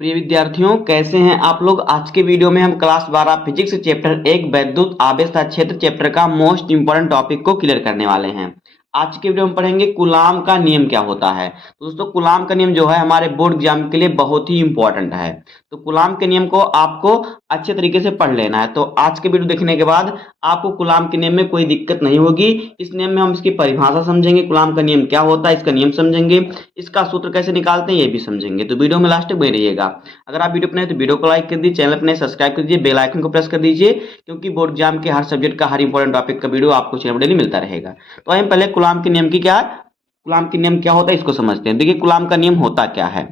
प्रिय विद्यार्थियों, कैसे हैं आप लोग। आज के वीडियो में हम क्लास 12 फिजिक्स चैप्टर 1 वैद्युत आवेश तथा क्षेत्र चैप्टर का मोस्ट इंपोर्टेंट टॉपिक को क्लियर करने वाले हैं। आज के वीडियो में पढ़ेंगे कूलाम का नियम क्या होता है। तो दोस्तों, कूलाम का नियम जो है हमारे बोर्ड एग्जाम के लिए बहुत ही इंपॉर्टेंट है। तो कूलाम के नियम को आपको अच्छे तरीके से पढ़ लेना है। तो आज के वीडियो देखने के बाद आपको कूलाम के नियम में कोई दिक्कत नहीं होगी। इस नियम में हम इसकी परिभाषा समझेंगे, कूलाम का नियम क्या होता है इसका नियम समझेंगे, इसका सूत्र कैसे निकालते हैं ये भी समझेंगे। तो वीडियो में लास्ट तक बने रहिएगा। अगर आप वीडियो पर नए तो वीडियो को लाइक कर दीजिए, चैनल पर नए सब्सक्राइब कर दीजिए, बेल आइकन को प्रेस कर दीजिए, क्योंकि बोर्ड एग्जाम के हर सब्जेक्ट का हर इंपॉर्टेंट टॉपिक का वीडियो आपको चैनल पर डेली मिलता रहेगा। तो हम पहले कूलाम के नियम की कूलाम के नियम क्या होता है इसको समझते हैं। देखिए, कूलाम का नियम होता क्या है।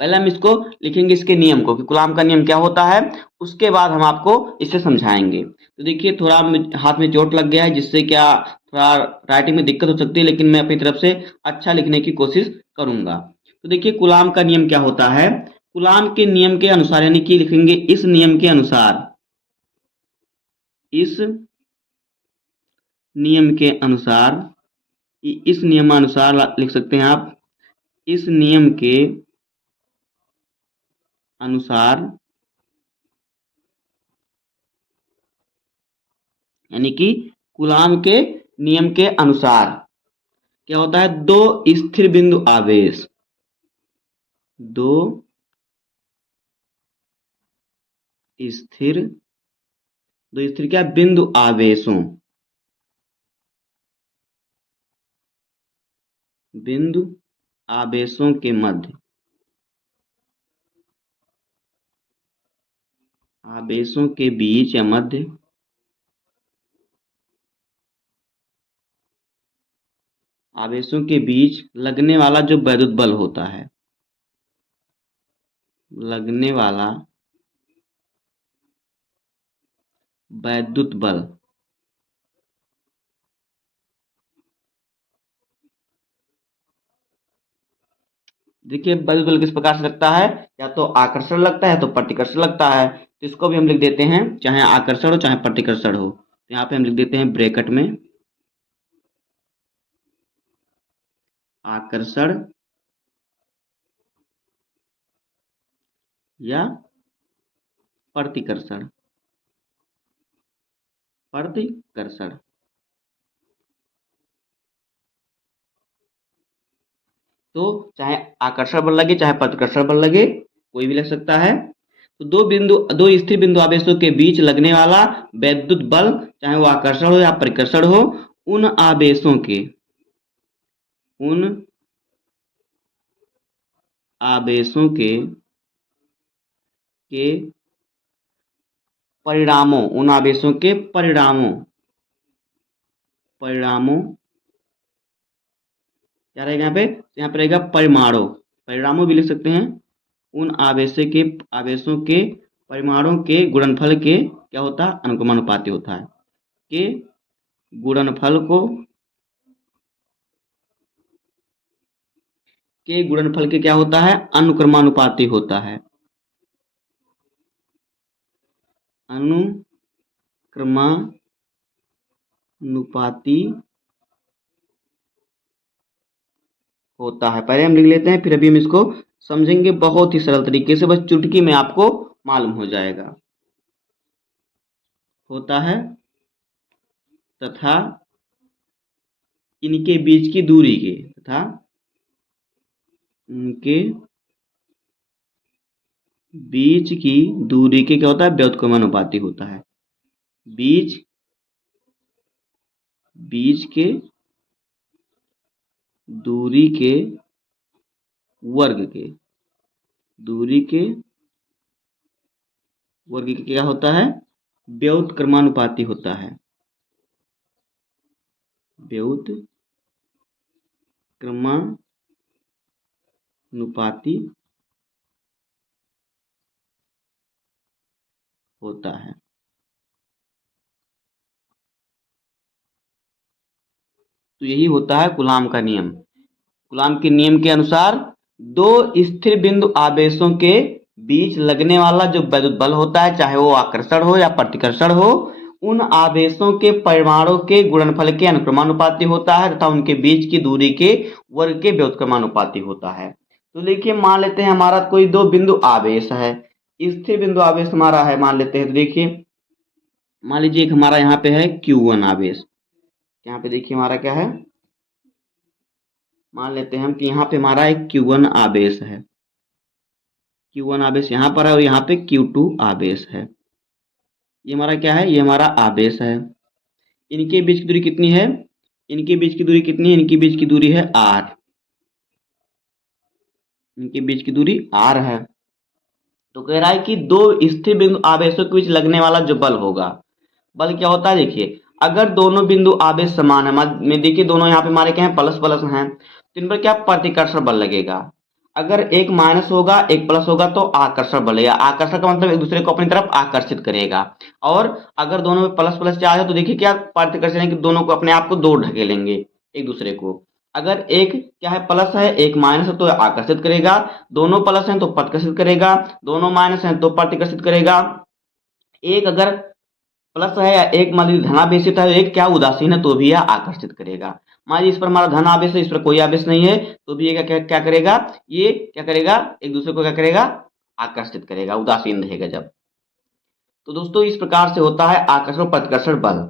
पहले हम इसको लिखेंगे, इसके नियम को, कि कूलाम का नियम क्या होता है, उसके बाद हम आपको इसे समझाएंगे। तो देखिए, थोड़ा हाथ में चोट लग गया है, जिससे क्या थोड़ा राइटिंग में दिक्कत हो सकती है, लेकिन मैं अपनी तरफ से अच्छा लिखने की कोशिश करूंगा। तो देखिए, कूलाम का नियम क्या होता है। कूलाम के नियम के अनुसार, यानी कि लिखेंगे इस नियम के अनुसार, इस नियम के अनुसार, इस नियमानुसार लिख सकते हैं आप, इस नियम के अनुसार, यानी कि कूलाम के नियम के अनुसार क्या होता है, दो स्थिर बिंदु आवेश, दो स्थिर क्या, बिंदु आवेशों, बिंदु आवेशों के मध्य, आवेशों के बीच या मध्य, आवेशों के बीच लगने वाला जो वैद्युत बल होता है, लगने वाला वैद्युत बल, देखिए वैद्युत बल किस प्रकार से लगता है, या तो आकर्षण लगता है तो प्रतिकर्षण लगता है। तो इसको भी हम लिख देते हैं, चाहे आकर्षण हो चाहे प्रतिकर्षण हो। तो यहाँ पे हम लिख देते हैं ब्रैकेट में आकर्षण या प्रतिकर्षण, प्रतिकर्षण। तो चाहे आकर्षण बल लगे चाहे प्रतिकर्षण बल लगे, कोई भी लग सकता है। तो दो स्थिर बिंदु आवेशों के बीच लगने वाला वैद्युत बल, चाहे वो आकर्षण हो या परिकर्षण हो, उन आवेशों के, उन आवेशों के परिणामों, उन आवेशों के परिणामों, परिणामों क्या रहेगा यहाँ पे, यहाँ पे रहेगा परिमाणों, परिणामों भी लिख सकते हैं। उन आवेशों के परिमाणों के गुणनफल के क्या होता है, अनुक्रमानुपाती होता है, के गुणनफल को, के गुणनफल के क्या होता है, अनुक्रमानुपाती होता है, अनुक्रमानुपाती होता है। पहले हम लिख लेते हैं, फिर अभी हम इसको समझेंगे बहुत ही सरल तरीके से, बस चुटकी में आपको मालूम हो जाएगा। होता है तथा इनके बीच की दूरी के, तथा इनके बीच की दूरी के क्या होता है, व्युत्क्रमानुपाती होता है। बीच के दूरी के वर्ग के, दूरी के वर्ग के क्या होता है, व्युत्क्रमानुपाती होता है, व्युत्क्रमानुपाती होता है। तो यही होता है कूलाम का नियम। कूलाम के नियम के अनुसार दो स्थिर बिंदु आवेशों के बीच लगने वाला जो वैद्युत बल होता है, चाहे वो आकर्षण हो या प्रतिकर्षण हो, उन आवेशों के परिमाणों के गुणनफल के अनुक्रमानुपाती होता है, तथा उनके बीच की दूरी के वर्ग के व्युत्क्रमानुपाती होता है। तो देखिए मान लेते हैं हमारा कोई दो बिंदु आवेश है, स्थिर बिंदु आवेश हमारा है मान लेते हैं। तो देखिए मान लीजिए एक हमारा यहाँ पे है Q1 आवेश, यहाँ पे देखिए हमारा क्या है, मान लेते हैं हम कि यहाँ पे हमारा एक Q1 आवेश है, Q1 आवेश यहाँ पर है और यहाँ पे Q2 आवेश है। ये हमारा क्या है, ये हमारा आवेश है। इनके बीच की दूरी कितनी है, इनके बीच की दूरी कितनी है, इनके बीच की दूरी है r, इनके बीच की दूरी r है। तो कह रहा है कि दो स्थिर बिंदु आवेशों के बीच लगने वाला जो बल होगा, बल क्या होता है, देखिए अगर दोनों बिंदु आवेश समान है, में देखिए दोनों यहाँ पे हमारे क्या है, प्लस प्लस हैं, तो इन पर क्या प्रतिकर्षण बल लगेगा। अगर एक माइनस होगा एक प्लस होगा तो आकर्षण बल लगेगा। आकर्षण का मतलब एक दूसरे को अपनी तरफ आकर्षित करेगा। और अगर दोनों में प्लस प्लस चार्ज है तो देखिए क्या प्रतिकर्षण है कि दोनों को अपने आप को दो ढकेलेंगे एक दूसरे को। अगर एक क्या है प्लस है एक माइनस है तो आकर्षित करेगा, दोनों प्लस हैं तो प्रतिकर्षित करेगा, दोनों माइनस हैं तो प्रतिकर्षित करेगा। एक अगर प्लस है या एक मान लीजिए धनावेशित है, एक क्या उदासीन है तो भी यह आकर्षित करेगा। मान लीजिए इस पर हमारा धन आवेश है, इस पर कोई आवेश नहीं है, तो भी ये क्या करेगा, ये क्या करेगा, एक दूसरे को क्या करेगा, आकर्षित करेगा, उदासीन रहेगा जब। तो दोस्तों इस प्रकार से होता है आकर्षण प्रतिकर्षण बल।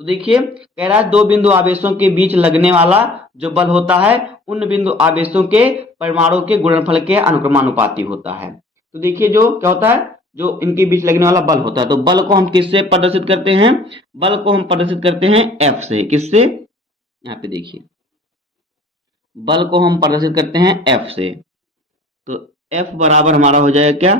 तो देखिए कह रहा है दो बिंदु आवेशों के बीच लगने वाला जो बल होता है उन बिंदु आवेशों के परिमाणों के गुणनफल के अनुक्रमानुपाती होता है। तो देखिए जो क्या होता है, जो इनके बीच लगने वाला बल होता है, तो बल को हम किससे प्रदर्शित करते हैं, बल को हम प्रदर्शित करते हैं F से। किससे, यहाँ पे देखिए बल को हम प्रदर्शित करते हैं F से। तो F बराबर हमारा हो जाएगा क्या,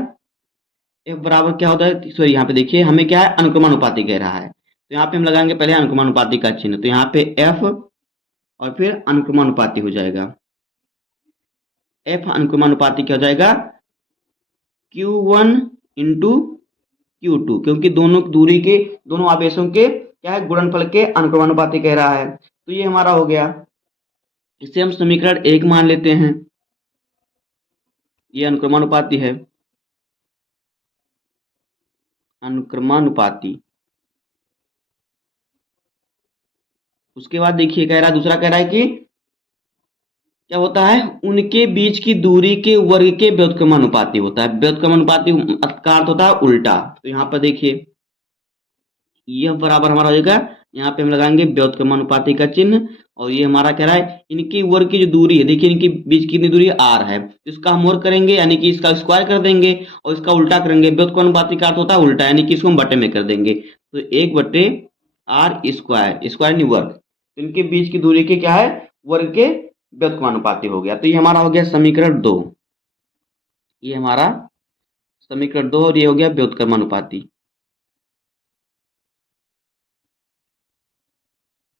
F बराबर क्या होता है, सॉरी यहाँ पे देखिए हमें क्या है अनुक्रमानुपाती कह रहा है, तो यहाँ पे हम लगाएंगे पहले अनुक्रमानुपाती का चिन्ह। तो यहाँ पे F और फिर अनुक्रमानुपाती हो जाएगा। F अनुक्रमानुपाती क्या हो जाएगा, Q1 इंटू Q2, क्योंकि दोनों दूरी के दोनों आवेशों के क्या है गुणनफल के अनुक्रमानुपाती कह रहा है। तो ये हमारा हो गया, इसे हम समीकरण 1 मान लेते हैं, ये अनुक्रमानुपाती है, अनुक्रमानुपाती। उसके बाद देखिए कह रहा है दूसरा कह रहा है कि क्या होता है, उनके बीच की दूरी के वर्ग के व्युत्क्रमानुपाती होता है। व्युत्क्रमानुपाती का अर्थ होता है उल्टा। तो यहाँ पर देखिए यह बराबर हमारा हो जाएगा, यहाँ पे हम लगाएंगे व्युत्क्रमानुपाती का चिन्ह, और ये हमारा कह रहा है इनकी वर्ग की जो दूरी है, देखिए इनके बीच कितनी दूरी r है, इसका हम वर्ग करेंगे यानी कि इसका स्क्वायर कर देंगे और इसका उल्टा करेंगे। व्युत्क्रमानुपाती का अर्थ होता है उल्टा, यानी कि इसको हम बटे में कर देंगे। तो 1/r स्क्वायर, स्क्वायर नहीं वर्ग, तो इनके बीच की दूरी के क्या है वर्ग के व्युत्क्रमानुपाती हो गया। तो ये हमारा हो गया समीकरण 2, ये हमारा समीकरण 2 और ये हो गया व्युत्क्रमानुपाती,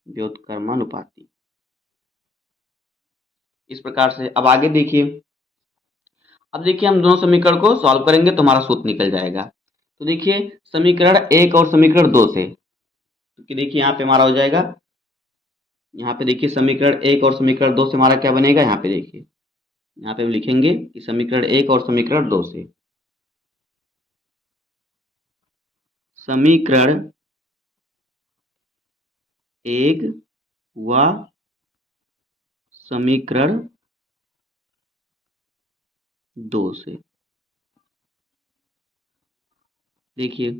व्युत्क्रमानुपाती। इस प्रकार से अब आगे देखिए, अब देखिए हम दोनों समीकरण को सॉल्व करेंगे तो हमारा सूत्र निकल जाएगा। तो देखिए समीकरण 1 और समीकरण 2 से, क्योंकि देखिए यहाँ पे हमारा हो जाएगा, यहाँ पे देखिए समीकरण 1 और समीकरण 2 से हमारा क्या बनेगा, यहाँ पे देखिए यहाँ पे हम लिखेंगे कि समीकरण 1 और समीकरण 2 से, समीकरण 1 व समीकरण 2 से देखिए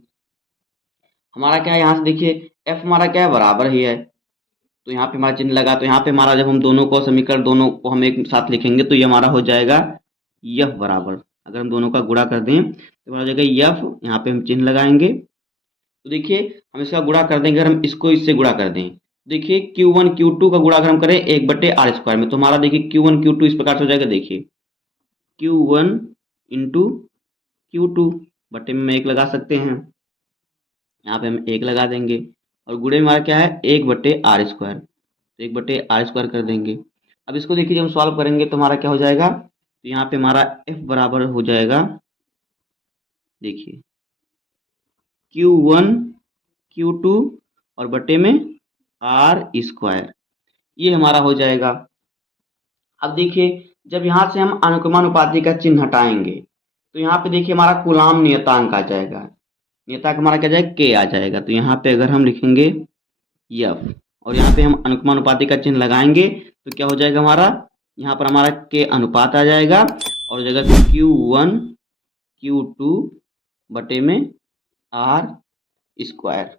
हमारा क्या है, यहाँ से देखिए f हमारा क्या है बराबर ही है, तो यहाँ पे हमारा चिन्ह लगा। तो यहाँ पे हमारा जब हम दोनों को समीकरण दोनों को हम एक साथ लिखेंगे तो ये हमारा हो जाएगा यफ बराबर, अगर हम दोनों का गुणा कर दें तो हो जाएगा यफ, यहाँ पे हम चिन्ह लगाएंगे। तो देखिए हम इसका गुणा कर देंगे, अगर हम इसको इससे गुणा कर दें, देखिए Q1 Q2 का गुणा अगर हम करें 1/r स्क्वायर में, तो हमारा देखिए Q1 Q2 इस प्रकार से हो जाएगा। देखिए Q1 इंटू Q2 बटे में 1 लगा सकते हैं, यहाँ पे हम 1 लगा देंगे, और गुणे में हमारा क्या है 1/r स्क्वायर, तो 1/r स्क्वायर कर देंगे। अब इसको देखिए जब हम सॉल्व करेंगे तो हमारा क्या हो जाएगा, तो यहाँ पे हमारा f बराबर हो जाएगा, देखिए Q1 Q2 और बटे में r स्क्वायर, ये हमारा हो जाएगा। अब देखिए जब यहाँ से हम अनुक्रमानुपाती का चिन्ह हटाएंगे तो यहाँ पे देखिए हमारा कूलाम नियतांक आ जाएगा, नियतांक हमारा क्या जाएगा k आ जाएगा। तो यहाँ पे अगर हम लिखेंगे यफ और यहाँ पे हम अनुक्रमानुपाती का चिन्ह लगाएंगे तो क्या हो जाएगा हमारा यहाँ पर हमारा के अनुपात आ जाएगा और जगह Q1 Q2 बटे में R स्क्वायर।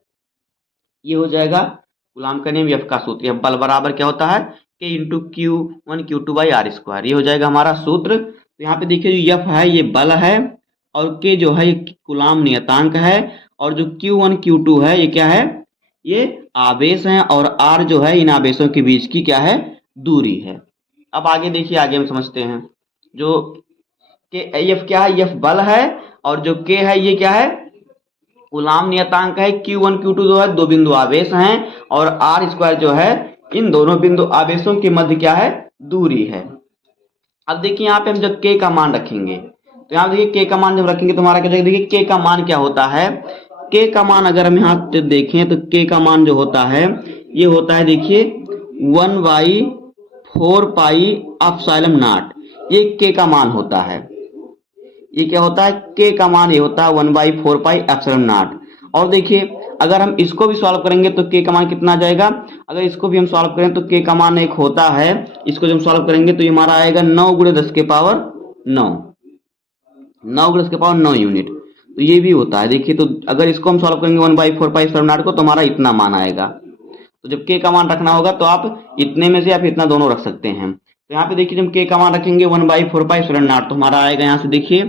ये हो जाएगा कूलाम का नियम, एफ का सूत्र। यह बल बराबर क्या होता है के into Q1 Q2 by R square. ये हो जाएगा हमारा सूत्र। तो यहाँ पे देखिए जो एफ है ये बल है और के जो है ये कूलाम नियतांक है और जो Q1 Q2 है ये क्या है, ये आवेश है और आर जो है इन आवेशों के बीच की क्या है, दूरी है। अब आगे देखिए, आगे हम समझते हैं जो के एफ क्या है, एफ बल है और जो के है ये क्या है, कूलाम नियतांक है। Q1 Q2 जो है दो बिंदु आवेश हैं और आर स्क्वायर जो है इन दोनों बिंदु आवेशों के मध्य क्या है, दूरी है। अब देखिए यहाँ पे हम जब के का मान रखेंगे तो यहाँ देखिए के का मान जब रखेंगे तो हमारा क्या जाएगा, देखिए के का मान क्या होता है। के का मान अगर हम यहाँ पे देखें तो के का मान जो होता है ये होता है देखिए 1/4 पाई एप्सिलॉन नॉट, ये के का मान होता है। ये क्या होता है, के का मान ये होता है 1/4 पाई एप्सिलॉन नॉट। और देखिए अगर हम इसको भी सॉल्व करेंगे तो के का मान कितना आ जाएगा, अगर इसको भी हम सॉल्व करें तो के का मान एक होता है, इसको जब हम सॉल्व करेंगे तो ये हमारा आएगा 9 × 10 के पावर 9, 9 × 10 के पावर 9 यूनिट। तो ये भी होता है देखिए। तो अगर इसको हम सॉल्व करेंगे 1/4 पाई एप्सिलॉन नॉट को तो हमारा इतना मान आएगा। तो जब के का मान रखना होगा तो आप इतने में से या फिर इतना दोनों रख सकते हैं। तो यहाँ पे देखिए जब के का मान रखेंगे 1/4 पाई एप्सिलॉन नॉट तो हमारा आएगा यहाँ से देखिए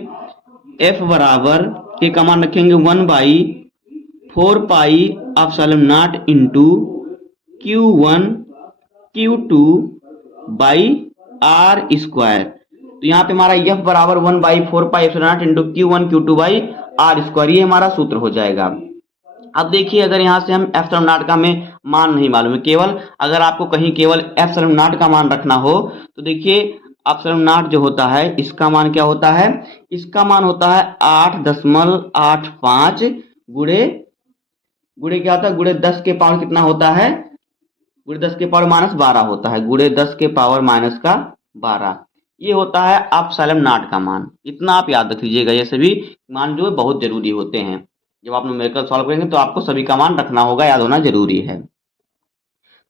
एफ बराबर के का मान रखेंगे 1/4 pi epsilon not into Q1 Q2 by R square. तो यहाँ पे हमारा एफ बराबर 1/4 pi epsilon not into Q1 Q2 by R square, ये हमारा सूत्र हो जाएगा। अब देखिए अगर यहाँ से हम एप्सिलॉन नॉट का हमें मान नहीं मालूम है, केवल अगर आपको कहीं केवल एप्सिलॉन नॉट का मान रखना हो तो देखिए एप्सिलॉन नॉट जो होता है इसका मान क्या होता है, इसका मान होता है 8.85 गुणे क्या होता है, गुणे 10 के पावर कितना होता है, गुणे 10 के पावर -12 होता है, गुणे 10 के पावर -12 ये होता है एप्सिलॉन नॉट का मान। इतना आप याद रख लीजिएगा, ये सभी मान जो है बहुत जरूरी होते हैं। जब आप न्यूमेरिकल सॉल्व करेंगे तो आपको सभी का मान रखना होगा, याद होना जरूरी है। तो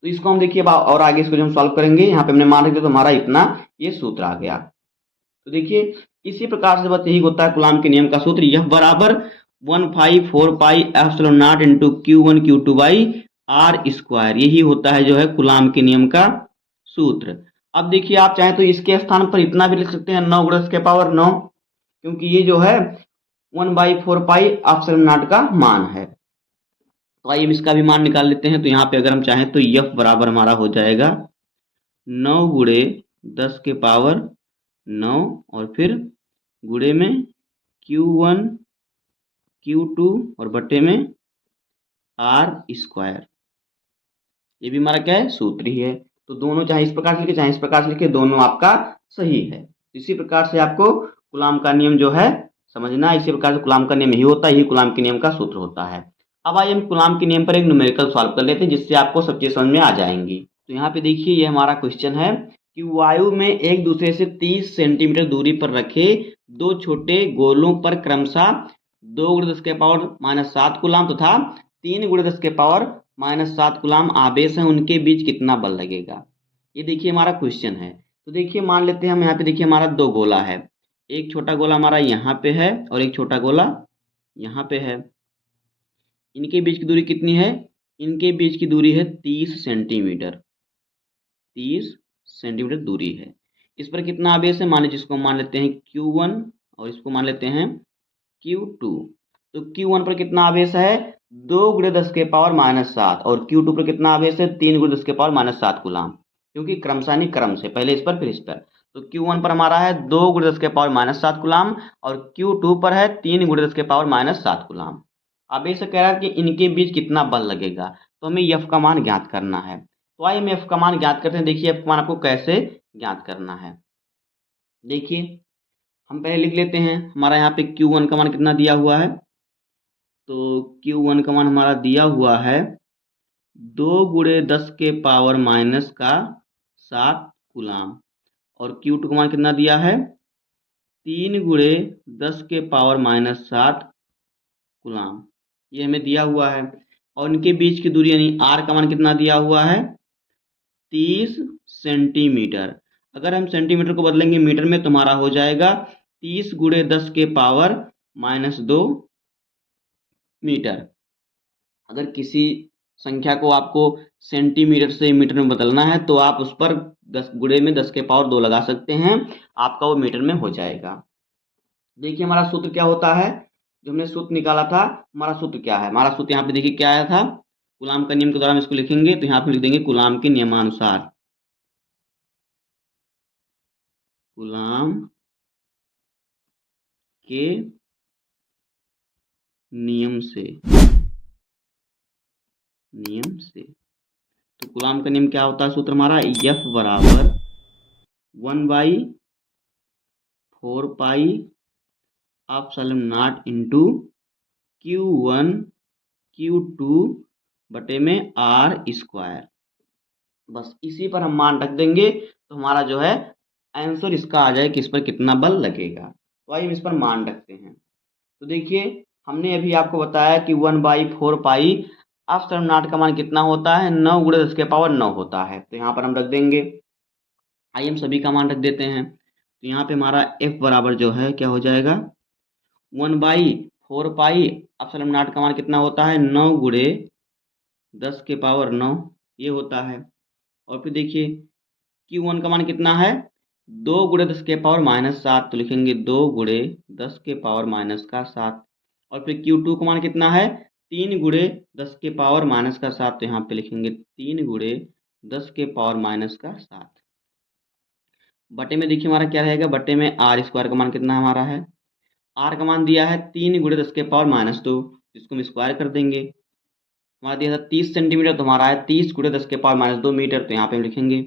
इसको हम देखिए और आगे इसको जब हम सॉल्व करेंगे यहाँ पे हमने मान रख दिया तो हमारा इतना ये सूत्र आ गया। तो देखिए इसी प्रकार से बस यही होता है कूलाम के नियम का सूत्र, यह बराबर 1/4 pi epsilon not into Q1 Q2 by R square, यही होता है जो है कूलाम के नियम का सूत्र। अब देखिए आप चाहें तो इसके स्थान पर इतना भी लिख सकते हैं 9 × 10 के पावर 9, क्योंकि ये जो है 1/4 पाई एप्सिलॉन नॉट का मान है। तो आइए इसका भी मान निकाल लेते हैं। तो यहाँ पे अगर हम चाहें तो एफ बराबर हमारा हो जाएगा 9 × 10 के पावर 9 और फिर गुणे में Q1 Q2 और बटे में आर स्क्वायर, ये भी हमारा क्या है, सूत्र ही है। तो दोनों चाहे इस प्रकार से लिखे चाहे इस प्रकार से लिखे, दोनों आपका सही है। इसी प्रकार से आपको कूलाम का नियम जो है समझना, इसी प्रकार से कूलाम का नियम यही होता है, यही कूलाम के नियम का सूत्र होता है। अब आइए हम कूलाम के नियम पर एक न्यूमेरिकल सॉल्व कर लेते हैं जिससे आपको सब चीज समझ में आ जाएंगी। तो यहाँ पे देखिए ये हमारा क्वेश्चन है कि वायु में एक दूसरे से 30 सेंटीमीटर दूरी पर रखे दो छोटे गोलों पर क्रमशः 2 × 10 के पावर -7 कूलाम तथा 3 × 10 के पावर -7 कूलाम आवेश है, उनके बीच कितना बल लगेगा। ये देखिए हमारा क्वेश्चन है। तो देखिए मान लेते हैं हम यहाँ पे, देखिए हमारा दो गोला है, एक छोटा गोला हमारा यहाँ पे है और एक छोटा गोला यहाँ पे है। इनके बीच की दूरी कितनी है, इनके बीच की दूरी है 30 सेंटीमीटर, 30 सेंटीमीटर दूरी है। इस पर कितना आवेश है, मान लीजिए इसको मान लेते हैं Q1 और इसको मान लेते हैं Q2। तो Q1 पर कितना आवेश है 2 × 10 के पावर -7 और Q2 पर कितना आवेश है 3 × 10 के पावर -7 कूलाम, क्योंकि क्रमशः क्रम से पहले इस पर फिर इस पर। तो Q1 पर हमारा है 2 × 10 के पावर -7 कूलाम और Q2 पर है 3 × 10 के पावर -7 कूलाम। अब ये कह रहा है कि इनके बीच कितना बल लगेगा, तो हमें एफ का मान ज्ञात करना है। तो आइए हम एफ का मान ज्ञात करते हैं। देखिए एफ का मान आपको कैसे ज्ञात करना है, देखिए हम पहले लिख लेते हैं। हमारा यहाँ पे Q1 का मान कितना दिया हुआ है, तो Q1 का मान हमारा दिया हुआ है 2 × 10 के पावर -7 कूलाम और Q2 का मान कितना दिया है 3 × 10 के पावर -7 कूलाम, ये हमें दिया हुआ है। और इनके बीच की दूरी यानी आर का मान कितना दिया हुआ है 30 सेंटीमीटर। अगर हम सेंटीमीटर को बदलेंगे मीटर में तो हमारा हो जाएगा 30 गुणे 10 के पावर -2 मीटर। अगर किसी संख्या को आपको सेंटीमीटर से मीटर में बदलना है तो आप उस पर 10 गुणे में 10 के पावर 2 लगा सकते हैं, आपका वो मीटर में हो जाएगा। देखिए हमारा सूत्र क्या होता है, जो हमने सूत्र निकाला था, हमारा सूत्र क्या है, हमारा सूत्र यहाँ पे देखिए क्या आया था, कूलाम का नियम के द्वारा हम इसको लिखेंगे तो यहाँ पे लिख देंगे कूलाम के नियमानुसार, कूलाम के नियम से, तो कूलाम का नियम क्या होता है, सूत्र हमारा F बराबर 1/4 epsilon not into Q1 Q2 बटे में R²। बस इसी पर हम मान रख देंगे तो हमारा जो है आंसर इसका आ जाए कि इस पर कितना बल लगेगा। तो आइए हम इस पर मान रखते हैं। तो देखिए हमने अभी आपको बताया कि 1/4 पाई एप्सिलॉन नॉट का मान कितना होता है, 9 गुणे 10 के पावर 9 होता है। तो यहाँ पर हम रख देंगे, आइए हम सभी का मान रख देते हैं। तो यहाँ पे हमारा F बराबर जो है क्या हो जाएगा, 1/4 पाई एप्सिलॉन नॉट का मान कितना होता है, 9 गुणे 10 के पावर 9 ये होता है। और फिर देखिए Q1 का मान कितना है, 2 गुणे 10 के पावर -7, तो लिखेंगे 2 गुणे 10 के पावर -7। और फिर Q2 का मान कितना है, 3 गुणे 10 के पावर -7, तो यहाँ पे लिखेंगे 3 गुणे 10 के पावर -7। बटे में देखिए हमारा क्या रहेगा, बटे में R² का मान कितना हमारा है, R का मान दिया है 3 गुणे 10 के पावर -2, इसको हम स्क्वायर कर देंगे। हमारा दिया था 30 सेंटीमीटर, तो हमारा है 30 गुणे 10 के पावर -2 मीटर, तो यहाँ पे हम लिखेंगे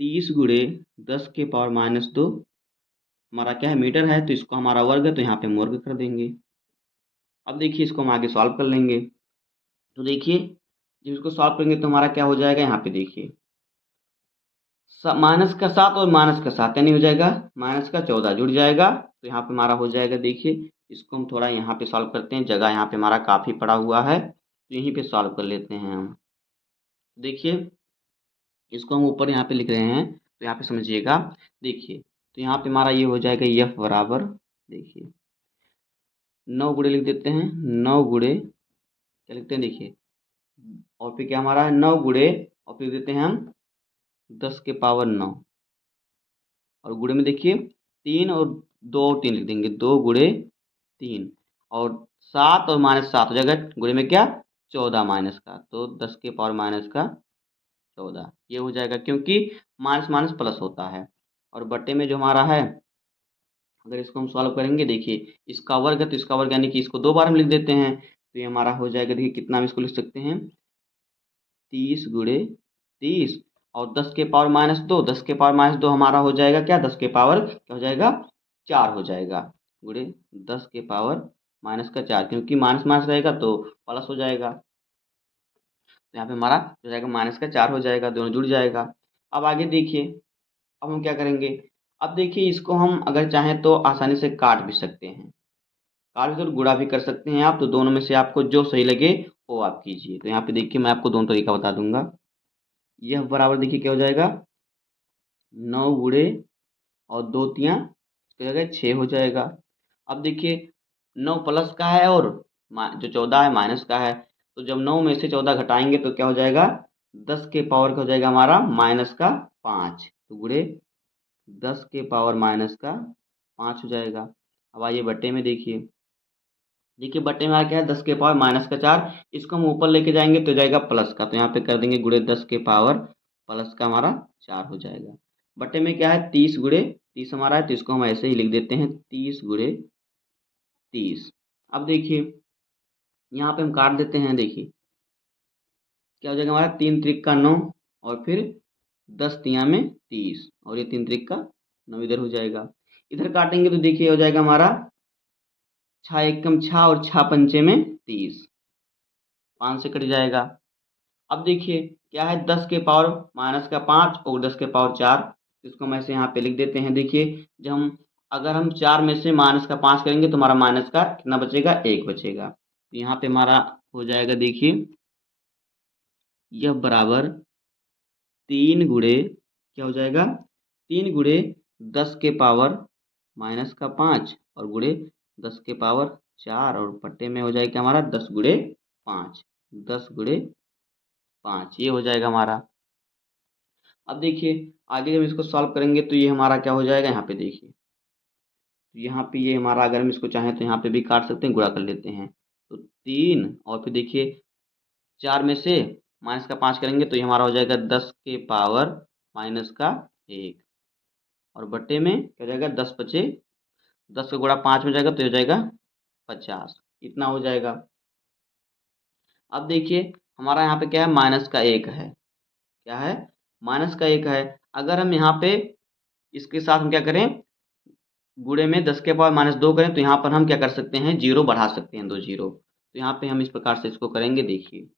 30 गुणे 10 के पावर -2 हमारा क्या है, मीटर है, तो इसको हमारा वर्ग है तो यहाँ पे हम वर्ग कर देंगे। अब देखिए इसको हम आगे सॉल्व कर लेंगे। तो देखिए जब इसको सॉल्व करेंगे तो हमारा क्या हो जाएगा, यहाँ पे देखिए -7 और -7 यानी हो जाएगा -14 जुड़ जाएगा, तो यहाँ पे हमारा हो जाएगा। देखिए इसको हम थोड़ा यहाँ पे सॉल्व करते हैं, जगह यहाँ पे हमारा काफ़ी पड़ा हुआ है तो यहीं पे सॉल्व कर लेते हैं हम। देखिए इसको हम ऊपर यहाँ पे लिख रहे हैं तो यहाँ पे समझिएगा। देखिए तो यहाँ पे हमारा ये हो जाएगा F बराबर, देखिए 9 गुणे लिख देते हैं, 9 गुणे क्या लिखते हैं देखिए, और फिर क्या हमारा है 9 गुणे और फिर देते हैं हम 10 के पावर 9 और गुणे में देखिए 3 और 2 और 3 लिख देंगे, 2 गुणे 3 और 7 और -7 हो जाएगा, गुणे में क्या 14 माइनस का, तो 10 के पावर -14 ये हो जाएगा, क्योंकि माइनस माइनस प्लस होता है। और बटे में जो हमारा है, अगर इसको हम सॉल्व करेंगे देखिए इसका वर्ग है तो इसका वर्ग यानी कि इसको 2 बार हम लिख देते हैं, तो ये हमारा हो जाएगा। देखिए कितना हम इसको लिख सकते हैं, 30 गुणे 30 और 10 के पावर -2, 10 के पावर -2 हमारा हो जाएगा क्या, 10 के पावर क्या हो जाएगा 4 हो जाएगा, गुणे 10 के पावर -4, क्योंकि माइनस माइनस रहेगा तो प्लस हो जाएगा, तो यहाँ पे हमारा हो जाएगा -4 हो जाएगा, दोनों जुड़ जाएगा। अब आगे देखिए, अब हम क्या करेंगे, अब देखिए इसको हम अगर चाहें तो आसानी से काट भी सकते हैं, काट भी तो गुणा भी कर सकते हैं आप, तो दोनों में से आपको जो सही लगे वो आप कीजिए। तो यहाँ पे देखिए मैं आपको दोनों तरीका बता दूंगा। यह बराबर देखिए क्या हो जाएगा, 9 गुणे और 2 तियाँ क्या हो जाएगा 6 हो जाएगा। अब देखिए 9 प्लस का है और जो 14 है माइनस का है, तो जब 9 में से 14 घटाएंगे तो क्या हो जाएगा, 10 के पावर का हो जाएगा हमारा -5, तो गुणे 10 के पावर -5 हो जाएगा। अब आइए बट्टे में देखिए, देखिए बट्टे में आ क्या है, 10 के पावर -4, इसको हम ऊपर लेके जाएंगे तो जाएगा प्लस का, तो यहाँ पे कर देंगे गुणे 10 के पावर प्लस का हमारा 4 हो जाएगा। बट्टे में क्या है 30 गुणे 30 हमारा है, तो इसको हम ऐसे ही लिख देते हैं 30 गुणे 30। अब देखिए यहाँ पे हम काट देते हैं, देखिए क्या हो जाएगा हमारा 3 त्रिक का 9 और फिर 10 तिया में 30 और ये 3 त्रिक का 9 इधर हो जाएगा। इधर काटेंगे तो देखिए हो जाएगा हमारा 6 एकम 6 और 6 पंचे में 30, 5 से कट जाएगा। अब देखिए क्या है, 10 के पावर -5 और 10 के पावर 4, इसको हम ऐसे यहाँ पे लिख देते हैं। देखिए जब हम अगर हम 4 में से -5 करेंगे तो हमारा माइनस का कितना बचेगा, 1 बचेगा, तो यहाँ पे हमारा हो जाएगा। देखिए यह बराबर 3 गुणे क्या हो जाएगा, 3 गुणे 10 के पावर माइनस का 5 और गुणे 10 के पावर 4 और पट्टे में हो जाएगा हमारा 10 गुणे 5, 10 गुणे 5 ये हो जाएगा हमारा। अब देखिए आगे जब इसको सॉल्व करेंगे तो ये हमारा क्या हो जाएगा, यहाँ पे देखिए तो यहाँ पे ये हमारा अगर हम इसको चाहें तो यहाँ पे भी काट सकते हैं, गुणा कर लेते हैं। तो 3 और फिर देखिए 4 में से माइनस का 5 करेंगे तो ये हमारा हो जाएगा 10 के पावर माइनस का 1 और बट्टे में क्या हो जाएगा 10 पचे 10 का गुणा 5 में जाएगा तो ये हो जाएगा 50, इतना हो जाएगा। अब देखिए हमारा यहाँ पे क्या है, माइनस का 1 है, क्या है, माइनस का 1 है। अगर हम यहाँ पे इसके साथ हम क्या करें, गुणे में 10 के पावर माइनस 2 करें तो यहाँ पर हम क्या कर सकते हैं, जीरो बढ़ा सकते हैं, 2 जीरो। तो यहाँ पे हम इस प्रकार से इसको करेंगे, देखिए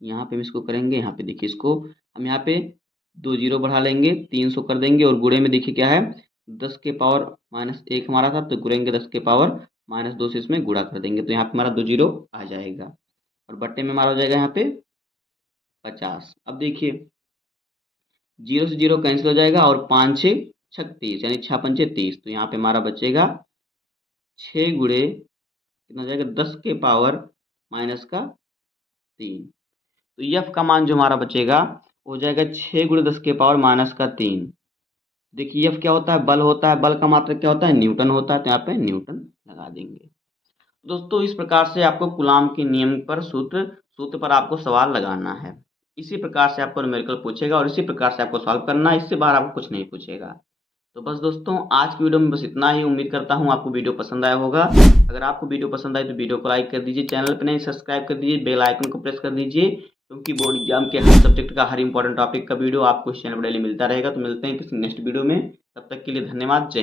यहाँ पे हम इसको करेंगे, यहाँ पे देखिए इसको हम यहाँ पे 2 जीरो बढ़ा लेंगे, 300 कर देंगे और गुणे में देखिए क्या है 10 के पावर माइनस 1 हमारा था तो गुणेंगे 10 के पावर माइनस 2 से इसमें गुणा कर देंगे तो यहाँ पे हमारा 2 जीरो आ जाएगा और बट्टे में हमारा हो जाएगा यहाँ पे 50। अब देखिए जीरो से जीरो कैंसिल हो जाएगा और 5 6 36 यानी 6 पंचे 30 तो यहाँ पे हमारा बचेगा 6 गुणे कितना हो जाएगा 10 के पावर माइनस का 3। तो यफ का मान जो हमारा बचेगा हो जाएगा 6 गुणे 10 के पावर माइनस का 3। देखिए यफ क्या होता है, बल होता है, बल का मात्रक क्या होता है, न्यूटन होता है, तो यहाँ पे न्यूटन लगा देंगे। दोस्तों इस प्रकार से आपको कूलाम के नियम पर सूत्र पर आपको सवाल लगाना है। इसी प्रकार से आपको न्यूमेरिकल पूछेगा और इसी प्रकार से आपको सॉल्व करना है, इससे बाहर आपको कुछ नहीं पूछेगा। तो बस दोस्तों आज की वीडियो में बस इतना ही। उम्मीद करता हूँ आपको वीडियो पसंद आया होगा। अगर आपको वीडियो पसंद आए तो वीडियो को लाइक कर दीजिए, चैनल पर नहीं सब्सक्राइब कर दीजिए, बेल आइकन को प्रेस कर दीजिए, क्योंकि बोर्ड एग्जाम के हर सब्जेक्ट का हर इंपॉर्टेंट टॉपिक का वीडियो आपको इस चैनल पर डेली मिलता रहेगा। तो मिलते हैं किसी नेक्स्ट वीडियो में, तब तक के लिए धन्यवाद। जय